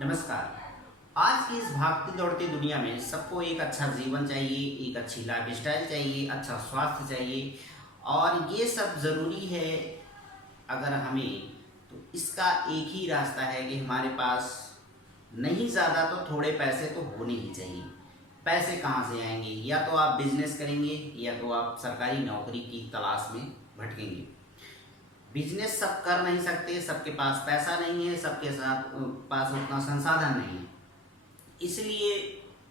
नमस्कार। आज की इस भागती दौड़ती दुनिया में सबको एक अच्छा जीवन चाहिए, एक अच्छी लाइफ स्टाइल चाहिए, अच्छा स्वास्थ्य चाहिए और ये सब ज़रूरी है। अगर हमें तो इसका एक ही रास्ता है कि हमारे पास नहीं ज़्यादा तो थोड़े पैसे तो होने ही चाहिए। पैसे कहाँ से आएंगे? या तो आप बिजनेस करेंगे या तो आप सरकारी नौकरी की तलाश में भटकेंगे। बिजनेस सब कर नहीं सकते, सबके पास पैसा नहीं है, सबके साथ पास उतना संसाधन नहीं है। इसलिए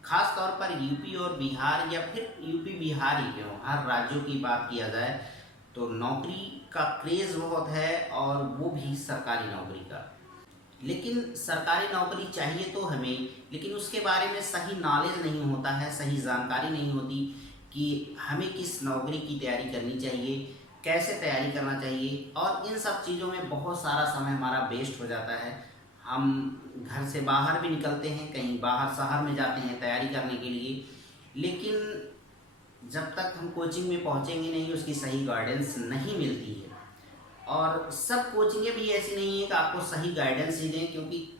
खास तौर पर यूपी और बिहार या फिर यूपी बिहार ही क्यों, हर राज्यों की बात किया जाए तो नौकरी का क्रेज़ बहुत है और वो भी सरकारी नौकरी का। लेकिन सरकारी नौकरी चाहिए तो हमें, लेकिन उसके बारे में सही नॉलेज नहीं होता है, सही जानकारी नहीं होती कि हमें किस नौकरी की तैयारी करनी चाहिए, कैसे तैयारी करना चाहिए। और इन सब चीज़ों में बहुत सारा समय हमारा वेस्ट हो जाता है। हम घर से बाहर भी निकलते हैं, कहीं बाहर शहर में जाते हैं तैयारी करने के लिए, लेकिन जब तक हम कोचिंग में पहुंचेंगे नहीं, उसकी सही गाइडेंस नहीं मिलती है। और सब कोचिंगें भी ऐसी नहीं है कि आपको सही गाइडेंस ही दें, क्योंकि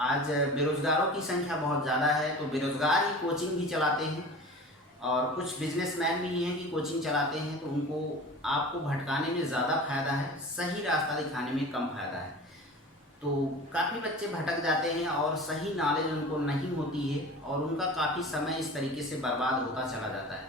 आज बेरोज़गारों की संख्या बहुत ज़्यादा है, तो बेरोज़गार ही कोचिंग भी चलाते हैं और कुछ बिजनेसमैन भी हैं कि कोचिंग चलाते हैं, तो उनको आपको भटकाने में ज़्यादा फ़ायदा है, सही रास्ता दिखाने में कम फ़ायदा है। तो काफ़ी बच्चे भटक जाते हैं और सही नॉलेज उनको नहीं होती है और उनका काफ़ी समय इस तरीके से बर्बाद होता चला जाता है।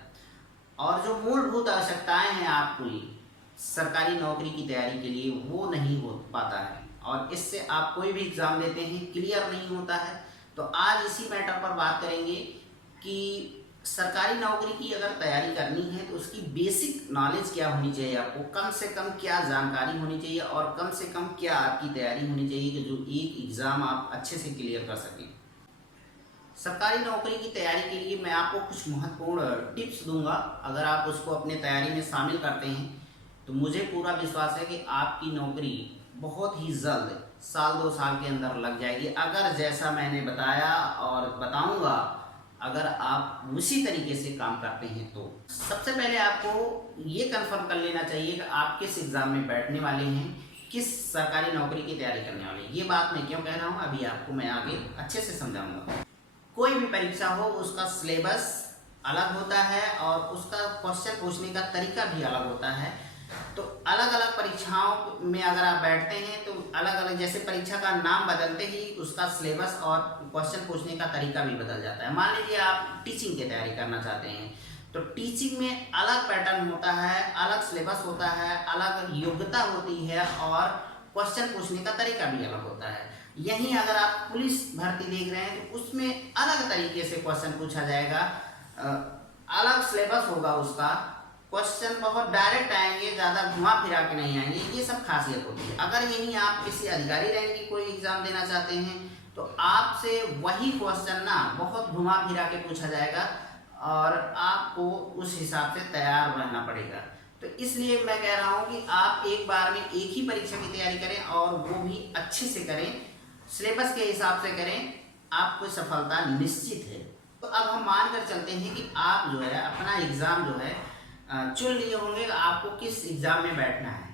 और जो मूलभूत आवश्यकताएं हैं आपकी सरकारी नौकरी की तैयारी के लिए, वो नहीं हो पाता है और इससे आप कोई भी एग्ज़ाम देते हैं क्लियर नहीं होता है। तो आज इसी मैटर पर बात करेंगे कि सरकारी नौकरी की अगर तैयारी करनी है तो उसकी बेसिक नॉलेज क्या होनी चाहिए, आपको कम से कम क्या जानकारी होनी चाहिए और कम से कम क्या आपकी तैयारी होनी चाहिए कि जो एक एग्ज़ाम आप अच्छे से क्लियर कर सकें। सरकारी नौकरी की तैयारी के लिए मैं आपको कुछ महत्वपूर्ण टिप्स दूंगा। अगर आप उसको अपने तैयारी में शामिल करते हैं तो मुझे पूरा विश्वास है कि आपकी नौकरी बहुत ही जल्द 1-2 साल के अंदर लग जाएगी, अगर जैसा मैंने बताया और बताऊंगा अगर आप उसी तरीके से काम करते हैं। तो सबसे पहले आपको ये कंफर्म कर लेना चाहिए कि आप किस एग्ज़ाम में बैठने वाले हैं, किस सरकारी नौकरी की तैयारी करने वाले हैं। ये बात मैं क्यों कह रहा हूँ अभी आपको मैं आगे अच्छे से समझाऊंगा। कोई भी परीक्षा हो उसका सिलेबस अलग होता है और उसका क्वेश्चन पूछने का तरीका भी अलग होता है। तो अलग अलग परीक्षाओं में अगर आप बैठते हैं तो अलग अलग, जैसे परीक्षा का नाम बदलते ही उसका सिलेबस और क्वेश्चन पूछने का तरीका भी बदल जाता है। मान लीजिए आप टीचिंग की तैयारी करना चाहते हैं तो टीचिंग में अलग पैटर्न होता है, अलग सिलेबस होता है, अलग योग्यता होती है और क्वेश्चन पूछने का तरीका भी अलग होता है। यहीं अगर आप पुलिस भर्ती देख रहे हैं तो उसमें अलग तरीके से क्वेश्चन पूछा जाएगा, अलग सिलेबस होगा, उसका क्वेश्चन बहुत डायरेक्ट आएंगे, ज़्यादा घुमा फिरा के नहीं आएंगे। ये सब खासियत होती है। अगर यहीं आप किसी अधिकारी रैंक की कोई एग्ज़ाम देना चाहते हैं तो आपसे वही क्वेश्चन ना बहुत घुमा फिरा के पूछा जाएगा और आपको उस हिसाब से तैयार रहना पड़ेगा। तो इसलिए मैं कह रहा हूँ कि आप एक बार में एक ही परीक्षा की तैयारी करें और वो भी अच्छे से करें, सिलेबस के हिसाब से करें, आपको सफलता निश्चित है। तो अब हम मान कर चलते हैं कि आप जो है अपना एग्ज़ाम जो है चुन लिए होंगे आपको किस एग्ज़ाम में बैठना है।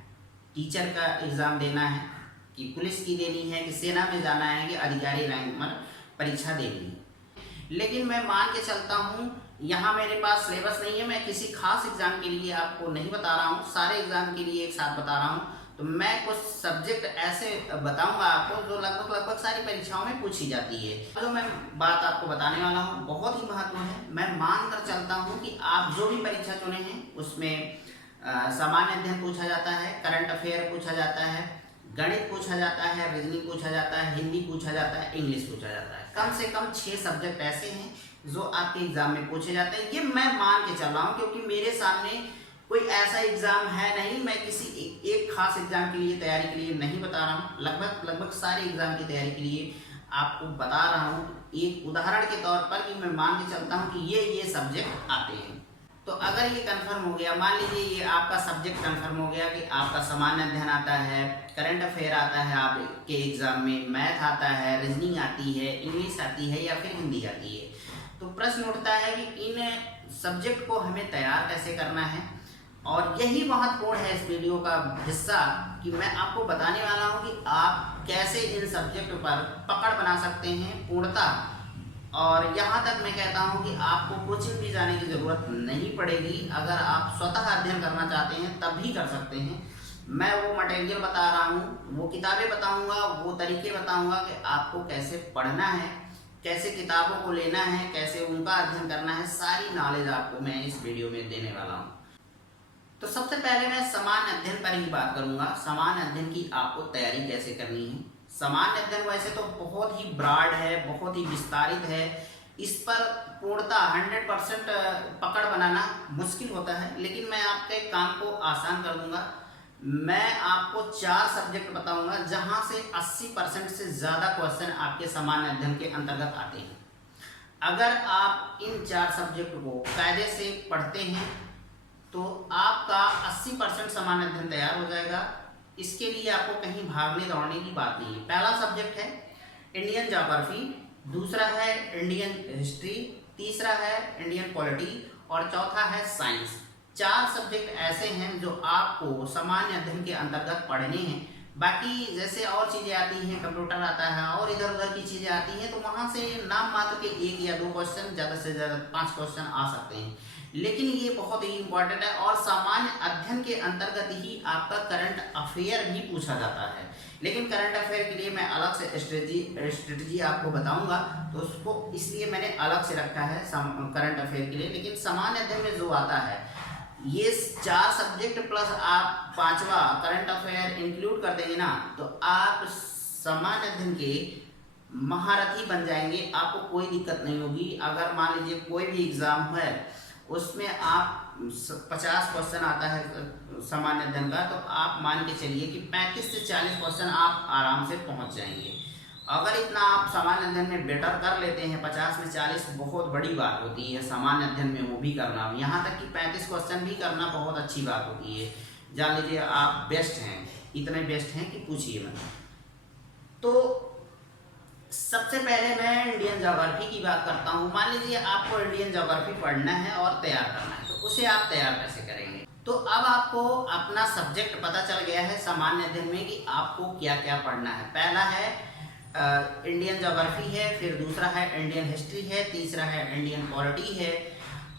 टीचर का एग्ज़ाम देना है कि पुलिस की देनी है कि सेना में जाना है कि अधिकारी रैंक में परीक्षा देनी है। लेकिन मैं मान के चलता हूँ यहाँ मेरे पास सिलेबस नहीं है, मैं किसी खास एग्ज़ाम के लिए आपको नहीं बता रहा हूँ, सारे एग्ज़ाम के लिए एक साथ बता रहा हूँ। तो मैं कुछ सब्जेक्ट ऐसे बताऊंगा आपको जो लगभग सारी परीक्षाओं में पूछी जाती है। जो मैं बात आपको बताने वाला हूँ बहुत ही महत्वपूर्ण है। मैं मान कर चलता हूँ कि आप जो भी परीक्षा चुने हैं उसमें सामान्य अध्ययन पूछा जाता है, करंट अफेयर पूछा जाता है, गणित पूछा जाता है, रीजनिंग पूछा जाता है, हिंदी पूछा जाता है, इंग्लिश पूछा जाता है। कम से कम 6 सब्जेक्ट ऐसे हैं जो आपके एग्जाम में पूछे जाते हैं। ये मैं मान के चल रहा हूँ क्योंकि मेरे सामने कोई ऐसा एग्ज़ाम है नहीं, मैं किसी एक खास एग्ज़ाम के लिए तैयारी के लिए नहीं बता रहा हूँ, लगभग सारे एग्ज़ाम की तैयारी के लिए आपको बता रहा हूँ। एक उदाहरण के तौर पर कि मैं मान के चलता हूँ कि ये सब्जेक्ट आते हैं। तो अगर ये कंफर्म हो गया, मान लीजिए ये आपका सब्जेक्ट कंफर्म हो गया कि आपका सामान्य अध्ययन आता है, करंट अफेयर आता है, आपके एग्ज़ाम में मैथ आता है, रीजनिंग आती है, इंग्लिश आती है या फिर हिंदी आती है। तो प्रश्न उठता है कि इन सब्जेक्ट को हमें तैयार कैसे करना है। और यही महत्वपूर्ण है इस वीडियो का हिस्सा कि मैं आपको बताने वाला हूं कि आप कैसे इन सब्जेक्ट पर पकड़ बना सकते हैं पूर्णतः। और यहाँ तक मैं कहता हूँ कि आपको कोचिंग भी जाने की ज़रूरत नहीं पड़ेगी। अगर आप स्वतः अध्ययन करना चाहते हैं तब भी कर सकते हैं। मैं वो मटेरियल बता रहा हूँ, वो किताबें बताऊँगा, वो तरीके बताऊँगा कि आपको कैसे पढ़ना है, कैसे किताबों को लेना है, कैसे उनका अध्ययन करना है। सारी नॉलेज आपको मैं इस वीडियो में देने वाला हूँ। तो सबसे पहले मैं सामान्य अध्ययन पर ही बात करूँगा। सामान्य अध्ययन की आपको तैयारी कैसे करनी है। सामान्य अध्ययन वैसे तो बहुत ही ब्रॉड है, बहुत ही विस्तारित है। इस पर पूर्णतः 100% पकड़ बनाना मुश्किल होता है, लेकिन मैं आपके काम को आसान कर दूंगा। मैं आपको 4 सब्जेक्ट बताऊंगा जहां से 80% से ज़्यादा क्वेश्चन आपके सामान्य अध्ययन के अंतर्गत आते हैं। अगर आप इन 4 सब्जेक्ट को कायदे से पढ़ते हैं तो आपका 80% सामान्य अध्ययन तैयार हो जाएगा। इसके लिए आपको कहीं भागने दौड़ने की बात नहीं है। पहला सब्जेक्ट है इंडियन ज्योग्राफी, दूसरा है इंडियन हिस्ट्री, तीसरा है इंडियन पॉलिटी और चौथा है साइंस। 4 सब्जेक्ट ऐसे हैं जो आपको सामान्य अध्ययन के अंतर्गत पढ़ने हैं। बाकी जैसे और चीज़ें आती हैं, कंप्यूटर आता है और इधर उधर की चीज़ें आती हैं, तो वहाँ से नाम मात्र के 1 या 2 क्वेश्चन, ज़्यादा से ज़्यादा 5 क्वेश्चन आ सकते हैं। लेकिन ये बहुत ही इंपॉर्टेंट है और सामान्य अध्ययन के अंतर्गत ही आपका करंट अफेयर भी पूछा जाता है। लेकिन करंट अफेयर के लिए मैं अलग से स्ट्रेटजी आपको बताऊंगा, तो उसको इसलिए मैंने अलग से रखा है करंट अफेयर के लिए। लेकिन सामान्य अध्ययन में जो आता है, ये 4 सब्जेक्ट प्लस आप 5वां करंट अफेयर इंक्लूड कर देंगे ना, तो आप सामान्य अध्ययन के महारथी बन जाएंगे। आपको कोई दिक्कत नहीं होगी। अगर मान लीजिए कोई भी एग्जाम है, उसमें आप 50 क्वेश्चन आता है सामान्य अध्ययन का, तो आप मान के चलिए कि 35 से 40 क्वेश्चन आप आराम से पहुंच जाएंगे। अगर इतना आप सामान्य अध्ययन में बेटर कर लेते हैं, 50 में 40 बहुत बड़ी बात होती है सामान्य अध्ययन में, वो भी करना। यहाँ तक कि 35 क्वेश्चन भी करना बहुत अच्छी बात होती है। जान लीजिए आप बेस्ट हैं, इतने बेस्ट हैं कि पूछिए मत। तो सबसे पहले मैं इंडियन ज्योग्राफी की बात करता हूँ। मान लीजिए आपको इंडियन ज्योग्राफी पढ़ना है और तैयार करना है, तो उसे आप तैयार कैसे करेंगे। तो अब आपको अपना सब्जेक्ट पता चल गया है सामान्य अध्ययन में कि आपको क्या क्या पढ़ना है। पहला है इंडियन ज्योग्राफी है, फिर दूसरा है इंडियन हिस्ट्री है, तीसरा है इंडियन पॉलिटी है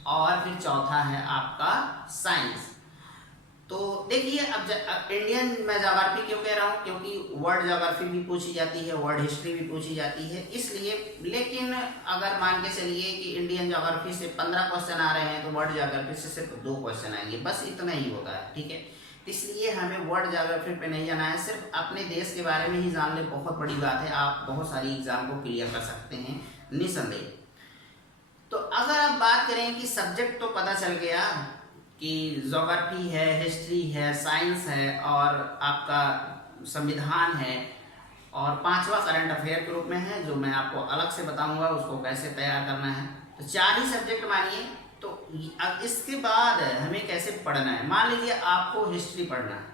और फिर चौथा है आपका साइंस। तो देखिए, अब इंडियन मैं ज्योग्राफी क्यों कह रहा हूँ, क्योंकि वर्ल्ड ज्योग्राफी भी पूछी जाती है, वर्ल्ड हिस्ट्री भी पूछी जाती है, इसलिए। लेकिन अगर मान के चलिए कि इंडियन ज्योग्राफी से 15 क्वेश्चन आ रहे हैं, तो वर्ल्ड ज्योग्राफी से सिर्फ 2 क्वेश्चन आएंगे, बस इतना ही होता है, ठीक है। इसलिए हमें वर्ल्ड ज्योग्राफी पे नहीं जाना है, सिर्फ अपने देश के बारे में ही जान ले, बहुत बड़ी बात है। आप बहुत सारी एग्जाम को क्लियर कर सकते हैं निसंदेह। तो अगर आप बात करें कि सब्जेक्ट तो पता चल गया कि ज्योग्राफी है, हिस्ट्री है, साइंस है और आपका संविधान है, और 5वां करंट अफेयर के रूप में है, जो मैं आपको अलग से बताऊंगा उसको कैसे तैयार करना है। तो 4 ही सब्जेक्ट मानिए। तो अब इसके बाद हमें कैसे पढ़ना है। मान लीजिए आपको हिस्ट्री पढ़ना है,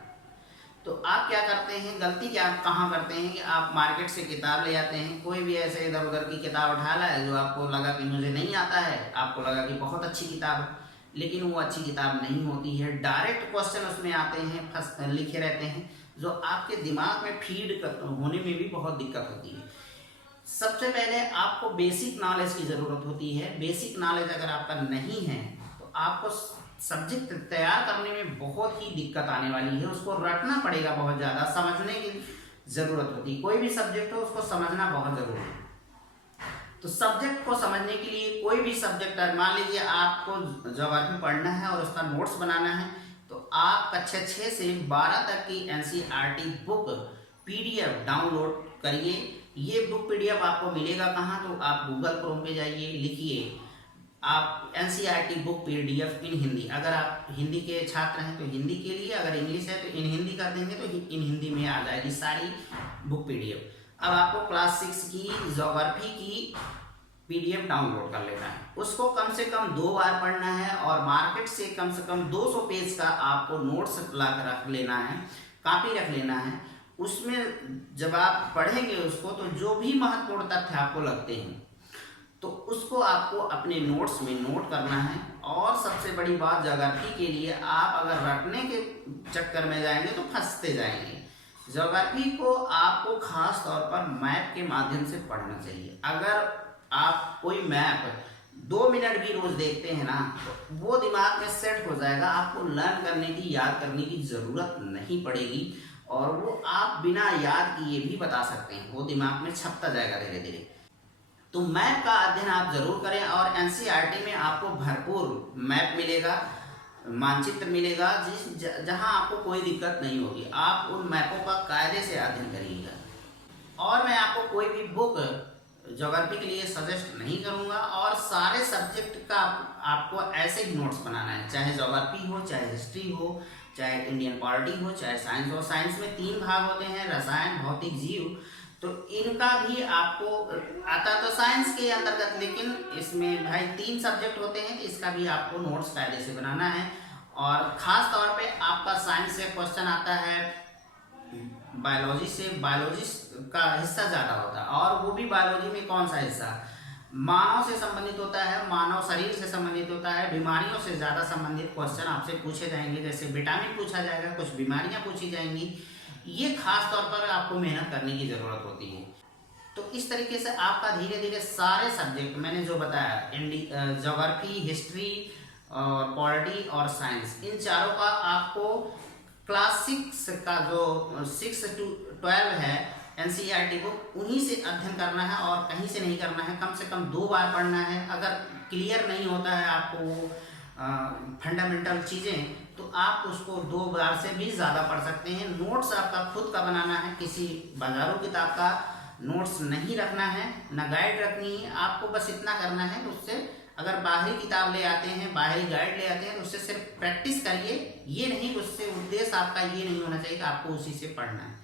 तो आप क्या करते हैं, गलती क्या कहाँ करते हैं कि आप मार्केट से किताब ले आते हैं। कोई भी ऐसे इधर उधर की किताब उठा ला है जो आपको लगा कि मुझे नहीं आता है, आपको लगा कि बहुत अच्छी किताब है, लेकिन वो अच्छी किताब नहीं होती है। डायरेक्ट क्वेश्चन उसमें आते हैं, लिखे रहते हैं, जो आपके दिमाग में फीड होने में भी बहुत दिक्कत होती है। सबसे पहले आपको बेसिक नॉलेज की ज़रूरत होती है। बेसिक नॉलेज अगर आपका नहीं है तो आपको सब्जेक्ट तैयार करने में बहुत ही दिक्कत आने वाली है। उसको रटना पड़ेगा, बहुत ज़्यादा समझने की ज़रूरत होती है। कोई भी सब्जेक्ट हो उसको समझना बहुत ज़रूरी है। तो सब्जेक्ट को समझने के लिए कोई भी सब्जेक्ट, मान लीजिए आपको ज्योग्राफी पढ़ना है और उसका नोट्स बनाना है, तो आप कक्षा 6 से 12 तक की एनसीईआरटी बुक PDF डाउनलोड करिए। ये बुक PDF आपको मिलेगा कहाँ, तो आप गूगल क्रोम पे जाइए, लिखिए आप एनसीईआरटी बुक PDF इन हिंदी। अगर आप हिंदी के छात्र हैं तो हिंदी के लिए, अगर इंग्लिश है तो इन हिंदी कर देंगे तो इन हिंदी में आ जाएगी सारी बुक PDF। अब आपको क्लास 6 की ज्योग्राफी की PDF डाउनलोड कर लेना है। उसको कम से कम 2 बार पढ़ना है और मार्केट से कम 200 पेज का आपको नोट्स ला कर रख लेना है, कॉपी रख लेना है। उसमें जब आप पढ़ेंगे उसको, तो जो भी महत्वपूर्ण तथ्य आपको लगते हैं तो उसको आपको अपने नोट्स में नोट करना है। और सबसे बड़ी बात, ज्योग्राफी के लिए आप अगर रटने के चक्कर में जाएंगे तो फंसते जाएंगे। ज्योग्राफी को आपको खास तौर पर मैप के माध्यम से पढ़ना चाहिए। अगर आप कोई मैप 2 मिनट भी रोज देखते हैं ना, तो वो दिमाग में सेट हो जाएगा, आपको लर्न करने की, याद करने की जरूरत नहीं पड़ेगी, और वो आप बिना याद किए भी बता सकते हैं, वो दिमाग में छपता जाएगा धीरे धीरे। तो मैप का अध्ययन आप जरूर करें, और एनसीईआरटी में आपको भरपूर मैप मिलेगा, मानचित्र मिलेगा, जहां आपको कोई दिक्कत नहीं होगी। आप उन मैपों का कायदे से अध्ययन करिएगा। और मैं आपको कोई भी बुक ज्योग्राफी के लिए सजेस्ट नहीं करूंगा, और सारे सब्जेक्ट का आपको ऐसे ही नोट्स बनाना है, चाहे ज्योग्राफी हो, चाहे हिस्ट्री हो, चाहे इंडियन पॉलिटी हो, चाहे साइंस हो। साइंस में 3 भाग होते हैं, रसायन, भौतिक, जीव। तो इनका भी आपको आता तो साइंस के अंतर्गत, लेकिन इसमें भाई 3 सब्जेक्ट होते हैं, तो इसका भी आपको नोट्स कायदे से बनाना है। और ख़ास तौर पे आपका साइंस से क्वेश्चन आता है, बायोलॉजी से, बायोलॉजी का हिस्सा ज़्यादा होता है, और वो भी बायोलॉजी में कौन सा हिस्सा मानव से संबंधित होता है, मानव शरीर से संबंधित होता है, बीमारियों से ज़्यादा संबंधित क्वेश्चन आपसे पूछे जाएंगे। जैसे विटामिन पूछा जाएगा, कुछ बीमारियाँ पूछी जाएंगी। ये खास तौर पर आपको मेहनत करने की ज़रूरत होती है। तो इस तरीके से आपका धीरे धीरे सारे सब्जेक्ट मैंने जो बताया, ज्योग्राफी, हिस्ट्री और पॉलिटी और साइंस, इन चारों का आपको क्लास 6 का जो 6 to 12 है एनसीईआरटी को, उन्हीं से अध्ययन करना है और कहीं से नहीं करना है। कम से कम 2 बार पढ़ना है। अगर क्लियर नहीं होता है आपको वो फंडामेंटल चीज़ें, तो आप उसको 2 बार से भी ज़्यादा पढ़ सकते हैं। नोट्स आपका खुद का बनाना है, किसी बाजारू किताब का नोट्स नहीं रखना है, ना गाइड रखनी है। आपको बस इतना करना है, उससे अगर बाहरी किताब ले आते हैं, बाहरी गाइड ले आते हैं, तो उससे सिर्फ प्रैक्टिस करिए। ये नहीं, उससे उद्देश्य आपका ये नहीं होना चाहिए कि आपको उसी से पढ़ना है।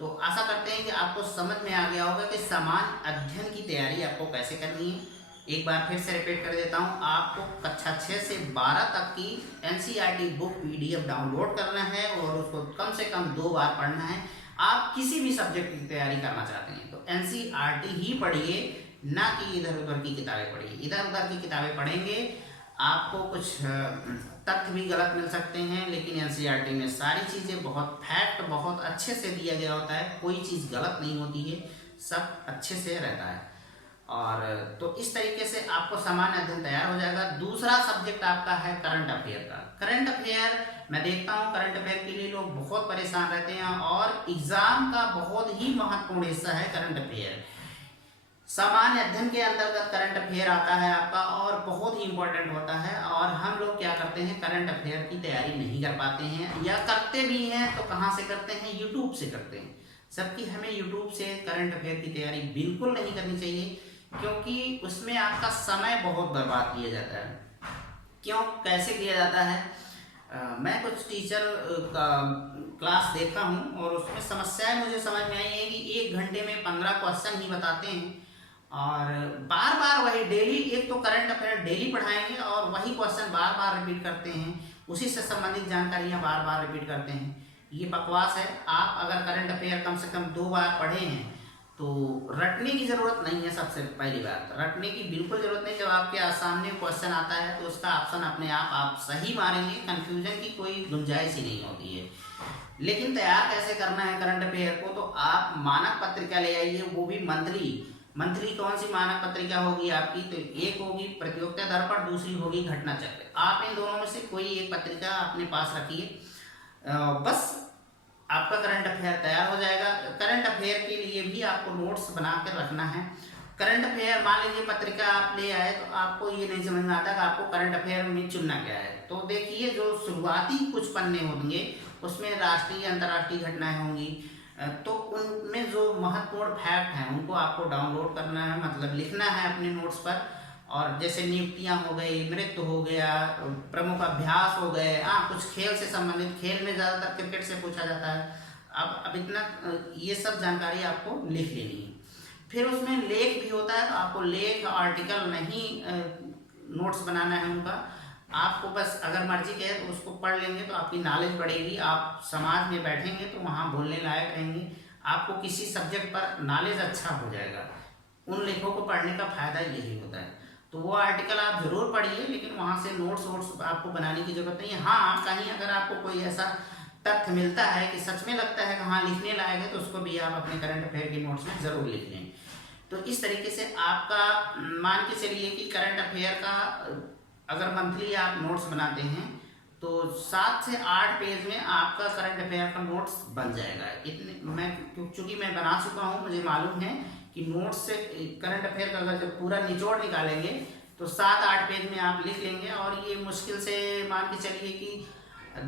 तो आशा करते हैं कि आपको समझ में आ गया होगा कि समान अध्ययन की तैयारी आपको कैसे करनी है। एक बार फिर से रिपीट कर देता हूँ, आपको कक्षा 6 से 12 तक की एनसीईआरटी बुक PDF डाउनलोड करना है, और उसको कम से कम 2 बार पढ़ना है। आप किसी भी सब्जेक्ट की तैयारी करना चाहते हैं तो एनसीईआरटी ही पढ़िए, ना कि इधर उधर की किताबें पढ़िए। इधर उधर की किताबें पढ़ेंगे आपको कुछ तथ्य भी गलत मिल सकते हैं, लेकिन एनसीईआरटी में सारी चीज़ें बहुत फैक्ट बहुत अच्छे से दिया गया होता है। कोई चीज़ गलत नहीं होती है, सब अच्छे से रहता है। और तो इस तरीके से आपको सामान्य अध्ययन तैयार हो जाएगा। दूसरा सब्जेक्ट आपका है करंट अफेयर का। करंट अफेयर मैं देखता हूँ, करंट अफेयर के लिए लोग बहुत परेशान रहते हैं, और एग्जाम का बहुत ही महत्वपूर्ण हिस्सा है करंट अफेयर। सामान्य अध्ययन के अंतर्गत करंट अफेयर आता है आपका, और बहुत ही इंपॉर्टेंट होता है। और हम लोग क्या करते हैं, करंट अफेयर की तैयारी नहीं कर पाते हैं, या करते भी हैं तो कहाँ से करते हैं, यूट्यूब से करते हैं। जबकि हमें यूट्यूब से करंट अफेयर की तैयारी बिल्कुल नहीं करनी चाहिए, क्योंकि उसमें आपका समय बहुत बर्बाद किया जाता है। क्यों, कैसे किया जाता है? मैं कुछ टीचर का क्लास देखा हूँ, और उसमें समस्याएं मुझे समझ में आई है कि 1 घंटे में 15 क्वेश्चन ही बताते हैं, और बार बार वही डेली, एक तो करंट अफेयर डेली पढ़ाएंगे और वही क्वेश्चन बार बार रिपीट करते हैं, उसी से संबंधित जानकारियाँ बार बार रिपीट करते हैं। ये बकवास है। आप अगर करंट अफेयर कम से कम 2 बार पढ़े हैं तो रटने की ज़रूरत नहीं है। सबसे पहली बात, रटने की बिल्कुल ज़रूरत नहीं। जब आपके सामने क्वेश्चन आता है तो उसका ऑप्शन अपने आप सही मारेंगे, कन्फ्यूजन की कोई गुंजाइश ही नहीं होती है। लेकिन तैयार कैसे करना है करंट अफेयर को, तो आप मानक पत्रिका ले आइए, वो भी मंथली। कौन सी मानक पत्रिका होगी आपकी, तो एक होगी प्रतियोगिता दर्पण, दूसरी होगी घटना चक्र। आप इन दोनों में से कोई एक पत्रिका अपने पास रखिए, बस आपका करंट अफेयर तैयार हो जाएगा। करंट अफेयर के लिए भी आपको नोट्स बना कर रखना है। करंट अफेयर, मान लीजिए पत्रिका आप ले आए, तो आपको ये नहीं समझ में आता कि आपको करंट अफेयर में चुनना क्या है। तो देखिए, जो शुरुआती कुछ पन्ने होंगे उसमें राष्ट्रीय अंतर्राष्ट्रीय घटनाएं होंगी, तो उनमें जो महत्वपूर्ण फैक्ट हैं उनको आपको डाउनलोड करना है, मतलब लिखना है अपने नोट्स पर। और जैसे नियुक्तियां हो गई, मृत्यु हो गया, प्रमुख अभ्यास हो गए, कुछ खेल से संबंधित, खेल में ज़्यादातर क्रिकेट से पूछा जाता है। अब इतना ये सब जानकारी आपको लिख लेनी है। फिर उसमें लेख भी होता है, तो आपको लेख आर्टिकल नहीं नोट्स बनाना है उनका। आपको बस अगर मर्जी कहे तो उसको पढ़ लेंगे तो आपकी नॉलेज बढ़ेगी, आप समाज में बैठेंगे तो वहाँ बोलने लायक रहेंगे, आपको किसी सब्जेक्ट पर नॉलेज अच्छा हो जाएगा। उन लेखों को पढ़ने का फ़ायदा यही होता है। तो वो आर्टिकल आप ज़रूर पढ़िए, लेकिन वहाँ से नोट्स वोट्स आपको बनाने की ज़रूरत नहीं है। हाँ, कहीं अगर आपको कोई ऐसा तथ्य मिलता है कि सच में लगता है कि हाँ लिखने लायक है, तो उसको भी आप अपने करंट अफेयर के नोट्स में ज़रूर लिख लें। तो इस तरीके से आपका मान के चलिए कि करंट अफेयर का अगर मंथली आप नोट्स बनाते हैं तो 7 से 8 पेज में आपका करंट अफेयर का नोट्स बन जाएगा। इतने मैं चूँकि मैं बना चुका हूँ, मुझे मालूम है कि नोट्स से करंट अफेयर का अगर जब पूरा निचोड़ निकालेंगे तो 7-8 पेज में आप लिख लेंगे, और ये मुश्किल से मान के चलिए कि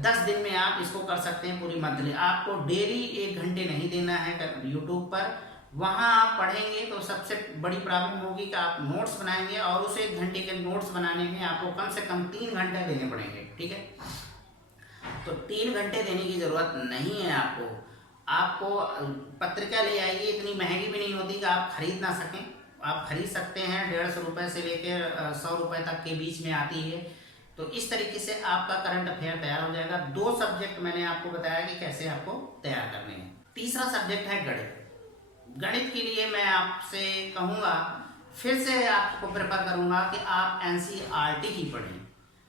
10 दिन में आप इसको कर सकते हैं पूरी मंथली। आपको डेली 1 घंटे नहीं देना है यूट्यूब पर, वहाँ आप पढ़ेंगे तो सबसे बड़ी प्रॉब्लम होगी कि आप नोट्स बनाएंगे और उस 1 घंटे के नोट्स बनाने में आपको कम से कम 3 घंटे देने पड़ेंगे। ठीक है, तो 3 घंटे देने की ज़रूरत नहीं है आपको। आपको पत्रिका ले आइए, इतनी महंगी भी नहीं होती कि आप खरीद ना सकें। आप खरीद सकते हैं, 150 रुपये से लेकर 100 रुपये तक के बीच में आती है। तो इस तरीके से आपका करंट अफेयर तैयार हो जाएगा। 2 सब्जेक्ट मैंने आपको बताया कि कैसे आपको तैयार करने हैं। तीसरा सब्जेक्ट है गणित। गणित के लिए मैं आपसे कहूँगा, फिर से आपको प्रेफर करूँगा कि आप NCERT ही पढ़ें।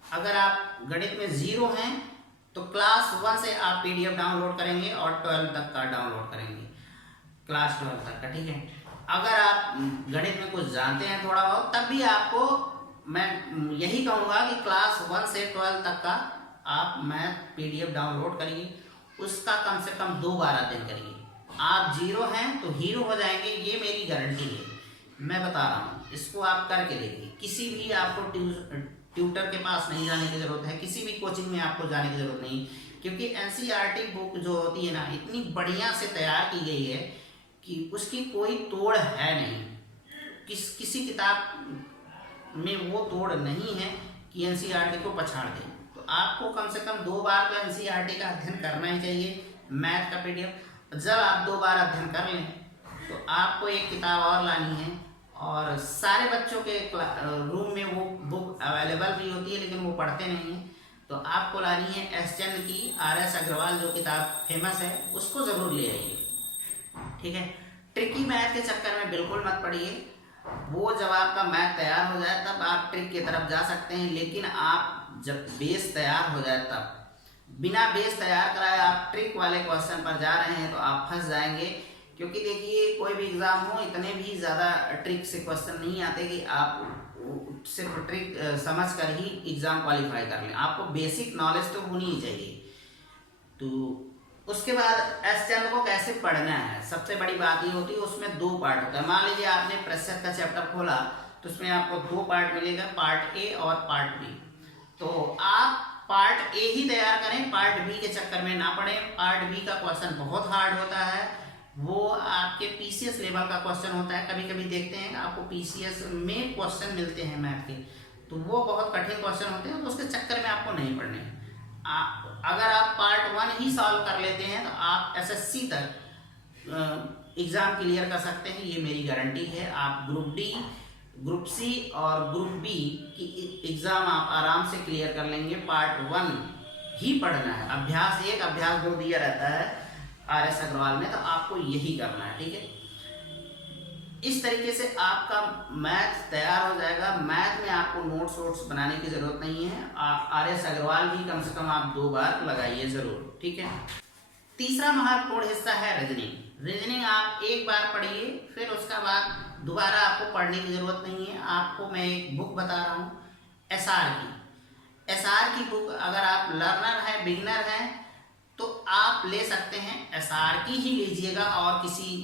अगर आप गणित में 0 हैं तो क्लास 1 से आप PDF डाउनलोड करेंगे और 12 तक का डाउनलोड करेंगे, क्लास 12 तक का। ठीक है, अगर आप गणित में कुछ जानते हैं थोड़ा बहुत, तब भी आपको मैं यही कहूँगा कि क्लास 1 से 12 तक का आप मैथ PDF डाउनलोड करिए। उसका कम से कम 2 बार अध्ययन करिए। आप 0 हैं तो हीरो हो जाएंगे, ये मेरी गारंटी है, मैं बता रहा हूँ। इसको आप करके देखिए। किसी भी आपको ट्यूटर के पास नहीं जाने की ज़रूरत है, किसी भी कोचिंग में आपको जाने की ज़रूरत नहीं, क्योंकि NCERT बुक जो होती है ना, इतनी बढ़िया से तैयार की गई है कि उसकी कोई तोड़ है नहीं। किसी किताब में वो तोड़ नहीं है कि NCERT को पछाड़ दें। तो आपको कम से कम 2 बार तो NCERT का अध्ययन करना ही चाहिए, मैथ का PDF। जब आप 2 बार अध्ययन कर लें तो आपको एक किताब और लानी है, और सारे बच्चों के रूम में वो बुक अवेलेबल भी होती है, लेकिन वो पढ़ते नहीं हैं। तो आपको लानी है S चंद की RS अग्रवाल जो किताब फेमस है, उसको ज़रूर ले आइए। ठीक है, ट्रिकी मैथ के चक्कर में बिल्कुल मत पड़िए। वो जब आपका मैथ तैयार हो जाए तब आप ट्रिक की तरफ जा सकते हैं, लेकिन आप जब बेस तैयार हो जाए तब, बिना बेस तैयार कराए आप ट्रिक वाले क्वेश्चन पर जा रहे हैं तो आप फंस जाएंगे। क्योंकि देखिए, कोई भी एग्ज़ाम हो, इतने भी ज़्यादा ट्रिक से क्वेश्चन नहीं आते कि आप सिर्फ ट्रिक समझ कर ही एग्ज़ाम क्वालिफाई कर लें। आपको बेसिक नॉलेज तो होनी ही चाहिए। तो उसके बाद S चंद को कैसे पढ़ना है, सबसे बड़ी बात ये होती है, उसमें 2 पार्ट होता है। मान लीजिए आपने प्रेशर का चैप्टर खोला तो उसमें आपको 2 पार्ट मिलेगा, पार्ट A और पार्ट B। तो आप पार्ट A ही तैयार करें, पार्ट B के चक्कर में ना पड़े। पार्ट B का क्वेश्चन बहुत हार्ड होता है, वो आपके PCS लेवल का क्वेश्चन होता है। कभी कभी देखते हैं आपको PCS में क्वेश्चन मिलते हैं मैथ के, तो वो बहुत कठिन क्वेश्चन होते हैं, तो उसके चक्कर में आपको नहीं पढ़ने। अगर आप पार्ट 1 ही सॉल्व कर लेते हैं तो आप SSC तक एग्ज़ाम क्लियर कर सकते हैं, ये मेरी गारंटी है। आप ग्रुप D, ग्रुप C और ग्रुप B की एग्ज़ाम आप आराम से क्लियर कर लेंगे। पार्ट 1 ही पढ़ना है। अभ्यास 1, अभ्यास 2 दिया रहता है RS अग्रवाल में, तो आपको यही करना है। ठीक है, इस तरीके से आपका मैथ तैयार हो जाएगा। मैथ में आपको नोट्स वोट्स बनाने की ज़रूरत नहीं है। RS अग्रवाल भी कम से कम आप 2 बार लगाइए ज़रूर। ठीक है, तीसरा महत्वपूर्ण हिस्सा है रीजनिंग। रीजनिंग आप 1 बार पढ़िए, फिर उसका बाद दोबारा आपको पढ़ने की ज़रूरत नहीं है। आपको मैं एक बुक बता रहा हूँ SR की बुक। अगर आप लर्नर हैं, बिगिनर हैं, तो आप ले सकते हैं। SR की ही लीजिएगा और किसी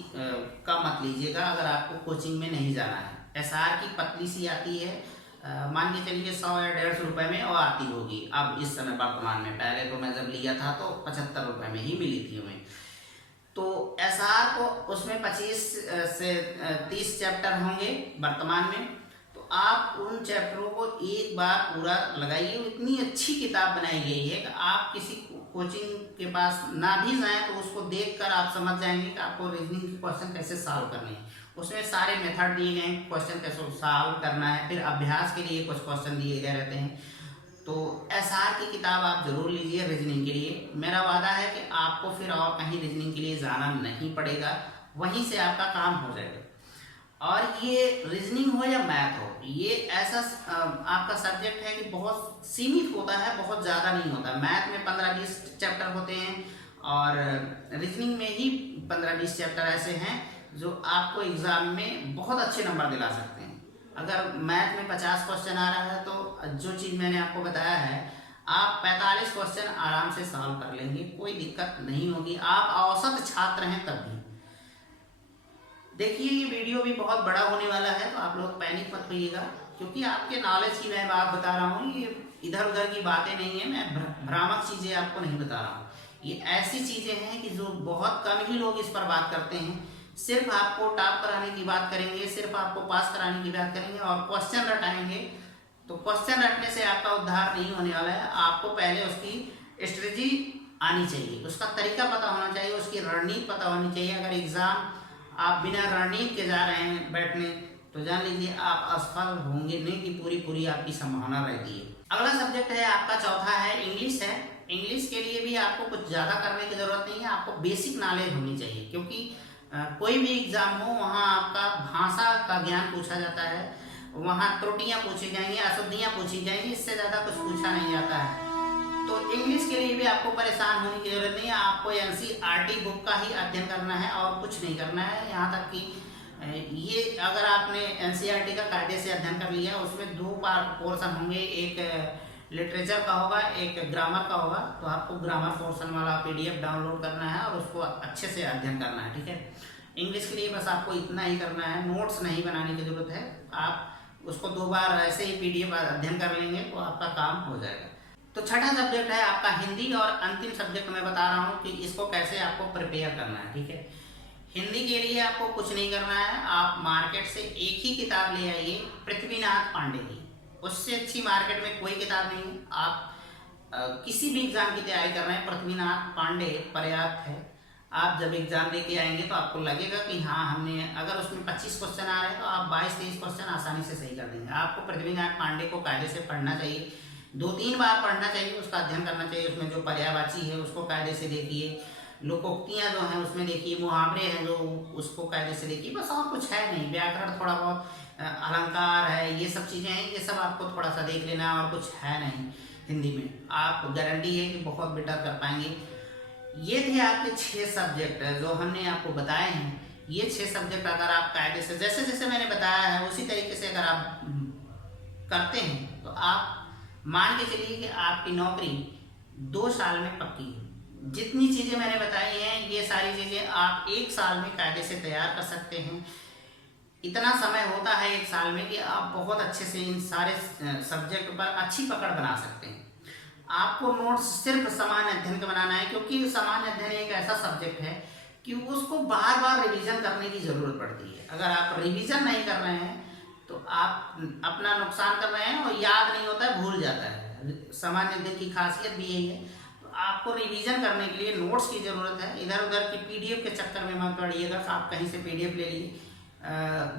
का मत लीजिएगा अगर आपको कोचिंग में नहीं जाना है। SR की पतली सी आती है, मान के चलिए 100 या 150 रुपये में वो आती होगी अब इस समय वर्तमान में। पहले तो मैं जब लिया था तो 75 रुपये में ही मिली थी हमें। तो SR को उसमें 25 से 30 चैप्टर होंगे वर्तमान में। तो आप उन चैप्टरों को 1 बार पूरा लगाइए। इतनी अच्छी किताब बनाई गई है कि आप किसी कोचिंग के पास ना भी जाएं तो उसको देखकर आप समझ जाएंगे कि आपको रीजनिंग के क्वेश्चन कैसे सॉल्व करने हैं। उसमें सारे मेथड दिए गए हैं, क्वेश्चन कैसे सॉल्व करना है। फिर अभ्यास के लिए कुछ क्वेश्चन दिए गए रहते हैं। तो SR की किताब आप ज़रूर लीजिए रीजनिंग के लिए। मेरा वादा है कि आपको फिर और कहीं रीजनिंग के लिए जाना नहीं पड़ेगा, वहीं से आपका काम हो जाएगा। और ये रीजनिंग हो या मैथ हो, ये ऐसा आपका सब्जेक्ट है कि बहुत सीमित होता है, बहुत ज़्यादा नहीं होता। मैथ में 15-20 चैप्टर होते हैं और रीजनिंग में ही 15-20 चैप्टर ऐसे हैं जो आपको एग्ज़ाम में बहुत अच्छे नंबर दिला सकते हैं। अगर मैथ में 50 क्वेश्चन आ रहा है तो जो चीज़ मैंने आपको बताया है, आप 45 क्वेश्चन आराम से सॉल्व कर लेंगे, कोई दिक्कत नहीं होगी। आप औसत छात्र हैं तब भी। देखिए ये वीडियो भी बहुत बड़ा होने वाला है, तो आप लोग पैनिक मत होइएगा, क्योंकि आपके नॉलेज की मैं बात बता रहा हूँ। ये इधर उधर की बातें नहीं है, मैं भ्रामक चीज़ें आपको नहीं बता रहा हूँ। ये ऐसी चीज़ें हैं कि जो बहुत कम ही लोग इस पर बात करते हैं। सिर्फ आपको टॉप कराने की बात करेंगे, सिर्फ आपको पास कराने की बात करेंगे और क्वेश्चन रटाएंगे। तो क्वेश्चन रटने से आपका उद्धार नहीं होने वाला है। आपको पहले उसकी स्ट्रेटजी आनी चाहिए, उसका तरीका पता होना चाहिए, उसकी रणनीति पता होनी चाहिए। अगर एग्ज़ाम आप बिना रणनीति के जा रहे हैं बैठने, तो जान लीजिए आप असफल होंगे नहीं की पूरी आपकी संभावना रहती है। अगला सब्जेक्ट है आपका चौथा है इंग्लिश है। इंग्लिश के लिए भी आपको कुछ ज़्यादा करने की ज़रूरत नहीं है, आपको बेसिक नॉलेज होनी चाहिए, क्योंकि कोई भी एग्ज़ाम हो वहाँ आपका भाषा का ज्ञान पूछा जाता है, वहाँ त्रुटियाँ पूछी जाएंगी, अशुद्धियाँ पूछी जाएंगी, इससे ज़्यादा कुछ पूछा नहीं जाता है। तो इंग्लिश के लिए भी आपको परेशान होने की जरूरत नहीं है। आपको एनसीईआरटी बुक का ही अध्ययन करना है और कुछ नहीं करना है। यहाँ तक कि ये अगर आपने एनसीईआरटी का कायदे से अध्ययन कर लिया, उसमें 2 पोर्शन होंगे, एक लिटरेचर का होगा, एक ग्रामर का होगा। तो आपको ग्रामर पोर्शन वाला पीडीएफ डाउनलोड करना है और उसको अच्छे से अध्ययन करना है, ठीक है। इंग्लिश के लिए बस आपको इतना ही करना है, नोट्स नहीं बनाने की जरूरत है। आप उसको 2 बार ऐसे ही पीडीएफ अध्ययन कर लेंगे तो आपका काम हो जाएगा। तो छठा सब्जेक्ट है आपका हिंदी, और अंतिम सब्जेक्ट मैं बता रहा हूँ कि इसको कैसे आपको प्रिपेयर करना है, ठीक है। हिंदी के लिए आपको कुछ नहीं करना है, आप मार्केट से एक ही किताब ले आइए, पृथ्वीनाथ पांडे की। उससे अच्छी मार्केट में कोई किताब नहीं। आप किसी भी एग्जाम की तैयारी कर रहे हैं, पृथ्वीनाथ पांडे पर्याप्त है। आप जब एग्जाम देके आएंगे तो आपको लगेगा कि हाँ हमने, अगर उसमें 25 क्वेश्चन आ रहे हैं तो आप 22-23 क्वेश्चन आसानी से सही कर देंगे। आपको पृथ्वीनाथ पांडे को कायदे से पढ़ना चाहिए, 2-3 बार पढ़ना चाहिए, उसका अध्ययन करना चाहिए। उसमें जो पर्यायवाची है उसको कायदे से देखिए, लोकोक्तियाँ जो हैं उसमें देखिए, मुहावरे हैं जो उसको कायदे से देखिए, बस और कुछ है नहीं। व्याकरण थोड़ा बहुत, अलंकार है, ये सब चीज़ें हैं, ये सब आपको थोड़ा सा देख लेना है और कुछ है नहीं। हिंदी में आप गारंटी है कि बहुत बेटर कर पाएंगे। ये थे आपके 6 सब्जेक्ट जो हमने आपको बताए हैं। ये 6 सब्जेक्ट अगर आप कायदे से जैसे जैसे मैंने बताया है उसी तरीके से अगर आप करते हैं तो आप मान के चलिए कि आपकी नौकरी 2 साल में पक्की है। जितनी चीज़ें मैंने बताई हैं ये सारी चीज़ें आप 1 साल में कायदे से तैयार कर सकते हैं। इतना समय होता है 1 साल में कि आप बहुत अच्छे से इन सारे सब्जेक्ट पर अच्छी पकड़ बना सकते हैं। आपको नोट्स सिर्फ सामान्य अध्ययन का बनाना है, क्योंकि सामान्य अध्ययन एक ऐसा सब्जेक्ट है कि उसको बार बार रिवीजन करने की ज़रूरत पड़ती है। अगर आप रिवीजन नहीं कर रहे हैं तो आप अपना नुकसान कर रहे हैं और याद नहीं होता है, भूल जाता है। सामान्य अध्ययन की खासियत भी यही है। तो आपको रिवीजन करने के लिए नोट्स की ज़रूरत है। इधर उधर की पीडीएफ के चक्कर में मत पड़िएगा। आप कहीं से पीडीएफ ले लिए,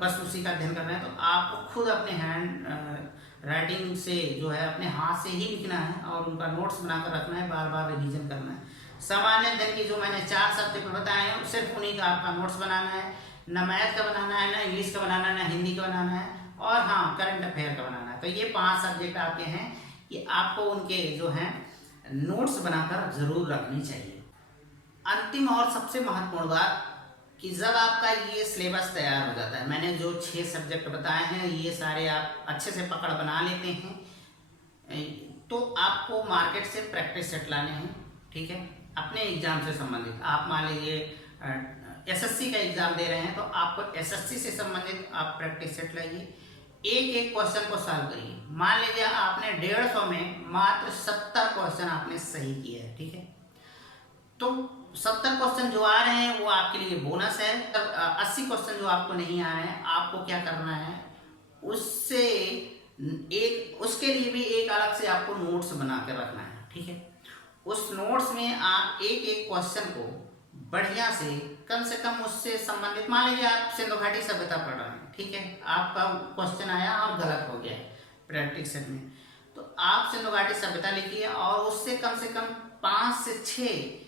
बस उसी का अध्ययन करना है। तो आपको खुद अपने हैंड राइटिंग से जो है अपने हाथ से ही लिखना है और उनका नोट्स बनाकर रखना है, बार बार रिवीजन करना है। सामान्य अध्ययन की जो मैंने 4 सब्जेक्ट बताए हैं सिर्फ उन्हीं का आपका नोट्स बनाना है। न मैथ का बनाना है, न इंग्लिश का बनाना है, न हिंदी का बनाना है, और हाँ करंट अफेयर का बनाना है। तो ये 5 सब्जेक्ट आपके हैं कि आपको उनके जो हैं नोट्स बनाकर जरूर रखनी चाहिए। अंतिम और सबसे महत्वपूर्ण बात कि जब आपका ये सिलेबस तैयार हो जाता है, मैंने जो 6 सब्जेक्ट बताए हैं ये सारे आप अच्छे से पकड़ बना लेते हैं, तो आपको मार्केट से प्रैक्टिस सेट लाने हैं, ठीक है। अपने एग्जाम से संबंधित आप मान लीजिए एसएससी का एग्जाम दे रहे हैं तो आपको एसएससी से संबंधित आप प्रैक्टिस सेट लाइए, एक एक क्वेश्चन को सॉल्व करिए। मान लीजिए आपने 150 में मात्र 70 क्वेश्चन आपने सही किया है, ठीक है। तो 70 क्वेश्चन जो आ रहे हैं वो आपके लिए बोनस है। 80 क्वेश्चन जो आपको नहीं आ रहे हैं, आपको क्या करना है, उसके लिए भी एक अलग से आपको नोट्स बना कर रखना है, ठीक है। उस नोट्स में आप एक एक क्वेश्चन को बढ़िया से कम उससे संबंधित, मान लीजिए आप सिंधु घाटी सभ्यता पढ़ रहे हैं, ठीक है, आपका क्वेश्चन आया और गलत हो गया प्रैक्टिस सेट में, तो आप सिंधु घाटी सभ्यता लिखिए और उससे कम 5 से 6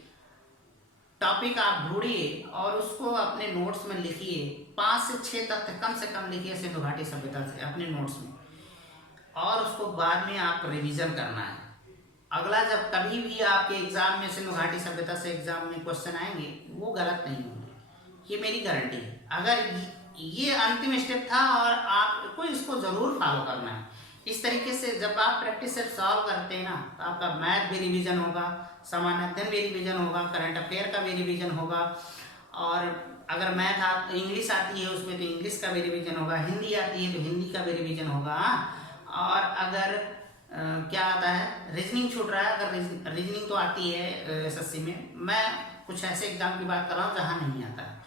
टॉपिक आप ढूंढिए और उसको अपने नोट्स में लिखिए 5 से 6 तथ्य कम से कम लिखिए सिंधु घाटी सभ्यता से अपने नोट्स में, और उसको बाद में आप रिवीजन करना है। अगला जब कभी भी आपके एग्जाम में सिंधु घाटी सभ्यता से एग्जाम में क्वेश्चन आएंगे वो गलत नहीं होंगे, ये मेरी गारंटी है। अगर ये अंतिम स्टेप था और आपको इसको जरूर फॉलो करना है। इस तरीके से जब आप प्रैक्टिस से सॉल्व करते हैं ना, तो आपका मैथ भी रिवीजन होगा, सामान्य अध्ययन भी रिवीजन होगा, करंट अफेयर का भी रिवीजन होगा, और अगर मैथ इंग्लिश आती है उसमें तो इंग्लिश का भी रिवीजन होगा, हिंदी आती है तो हिंदी का भी रिवीजन होगा। और अगर क्या आता है, रीजनिंग छूट रहा है, अगर रीजनिंग तो आती है एसएससी में, मैं कुछ ऐसे एग्जाम की बात कर रहा हूँ जहाँ नहीं आता है,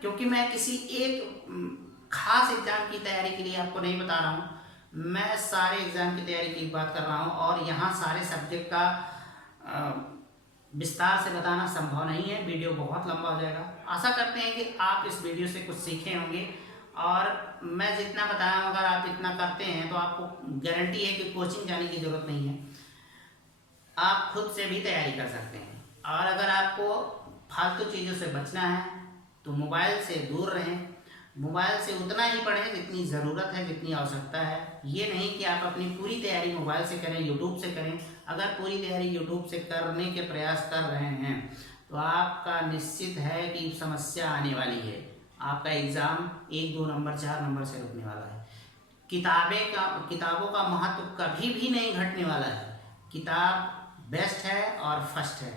क्योंकि मैं किसी एक खास एग्जाम की तैयारी के लिए आपको नहीं बता रहा हूँ, मैं सारे एग्जाम की तैयारी की बात कर रहा हूँ। और यहाँ सारे सब्जेक्ट का विस्तार से बताना संभव नहीं है, वीडियो बहुत लंबा हो जाएगा। आशा करते हैं कि आप इस वीडियो से कुछ सीखे होंगे, और मैं जितना बताया हूँ अगर आप इतना करते हैं तो आपको गारंटी है कि कोचिंग जाने की ज़रूरत नहीं है, आप खुद से भी तैयारी कर सकते हैं। और अगर आपको फालतू चीज़ों से बचना है तो मोबाइल से दूर रहें, मोबाइल से उतना ही पढ़ें जितनी ज़रूरत है, जितनी आवश्यकता है। ये नहीं कि आप अपनी पूरी तैयारी मोबाइल से करें, यूट्यूब से करें। अगर पूरी तैयारी यूट्यूब से करने के प्रयास कर रहे हैं तो आपका निश्चित है कि समस्या आने वाली है, आपका एग्ज़ाम 1, 2 नंबर 4 नंबर से रुकने वाला है। किताबों का महत्व कभी भी नहीं घटने वाला है, किताब बेस्ट है और फर्स्ट है।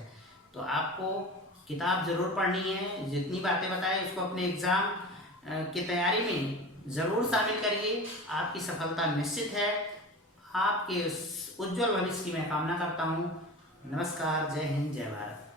तो आपको किताब ज़रूर पढ़नी है, जितनी बातें बताएं उसको अपने एग्ज़ाम की तैयारी में ज़रूर शामिल करिए, आपकी सफलता निश्चित है। आपके उज्जवल भविष्य की मैं कामना करता हूँ। नमस्कार, जय हिंद, जय भारत।